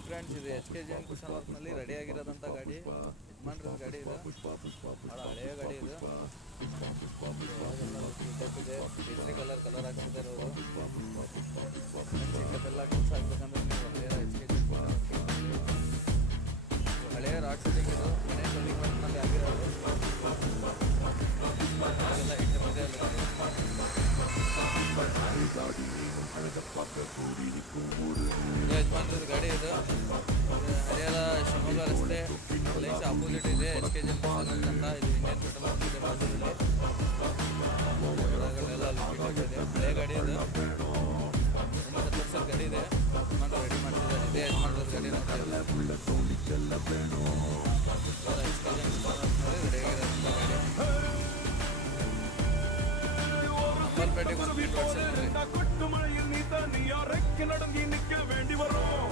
Hi friends, ಇದು HKJ cushion ವರ್ಕ್ನಲ್ಲಿ ready ಆಗಿರೋದಂಥ ಗಾಡಿ. ಯಜಮಾನ್ರ ಗಾಡಿ ಇದು, ಭಾಳ ಹಳೆಯ ಗಾಡಿ ಇದು. ಕೇಸರಿ ಕಲರ್ ಹಾಕ್ತಿದ್ದಾರೆ ಅವರು. ಎಲ್ಲ ಕೆಲಸ ಆಗ್ಬೇಕಂದ್ರೆ ನೀವು ಹಳೆಯ ರಾಕ್ ಸೆಟ್ಟಿಂಗ್ ಇದು, ಮನೆ ಸೆಟ್ಟಿಂಗ್ ವರ್ಕ್ನಲ್ಲಿ ಆಗಿರೋದು. ಎಲ್ಲ ಇಟ್ಟು ಇದೆ ಅಲ್ಲ. ಯಜಮಾನ್ರದ್ದು ಗಾಡಿ ಇದು. ಹರಿಹರ ಶಿವಮೊಗ್ಗ ರಸ್ತೆ ಲೈನ್ಸ್ ಆಪೋಸಿಟ್ ಇದೆ HKJ ಅಂತ. ಇದು ಇಂಡಿಯನ್ ಪೆಟ್ರೋಲ್ ಬಂಕ್ ಇದೆ ಬಾಜುದಲ್ಲಿ. ಒಳಗಡೆಲ್ಲ ಲುಕಿಟ್ ಇದೆ. ಹಳೆ ಗಾಡಿ ಇದು, 10 ವರ್ಷದ ಗಾಡಿ ಇದೆ. ಯಜಮಾನ್ರು ರೆಡಿ ಮಾಡ್ತಿದ್ದಾರೆ. ಇದೇ ಯಜಮಾನ್ರದ್ದು ಗಾಡಿ ಅಂತ HKJ ರೆಡಿ ಆಗಿರೋಂಥ ಗಾಡಿ. கொட்டு மழையில் நீ தனியா ரெக்க நடங்கி நிக்க வேண்டி வரும்.